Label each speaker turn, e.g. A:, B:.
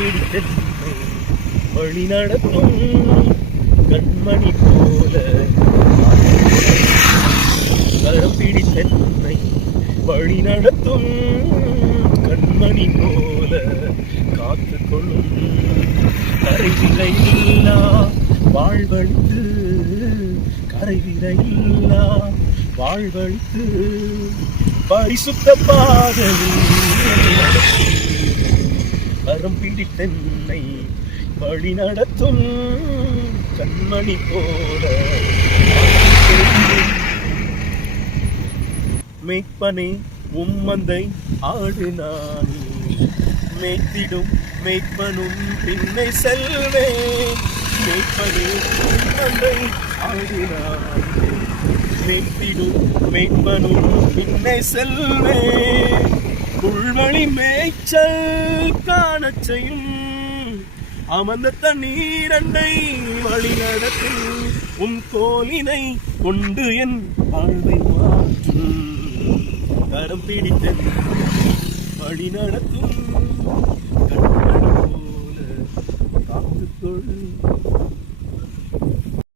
A: பிடித்தென்னை வழி நடத்தும் கண்மணி போல. கரம் பிடித்த பிடித்தென்னை வழி நடத்தும். கண்மணி போல காத்து கொள்ளும். கரைவிலை இல்லா வாழ்வழித்து. கரைவிலை இல்லா வாழ்வழித்து. பரிசுத்த பாதவி கரம் பிடித்தென்னை வழி நடத்தும் கண்மணி போல. மெய்ப்பனே உம்மந்தை ஆடு நான் மேய்த்திடும் மெய்ப்பனும் பின்னை செல்வே. மெய்ப்பனே உம்மந்தை ஆடு நான் மேய்த்திடும் மெய்ப்பனும் பின்னை செல்வே. புல்வழி மேய்ச்சல் காண செய்யும் அமர்ந்த தண்ணீரண்டை வழி நடத்தும் உன் கோலினை கொண்டு என் வாழ்வை மாற்றும். கரம் பிடித்தன் வழி நடத்தும்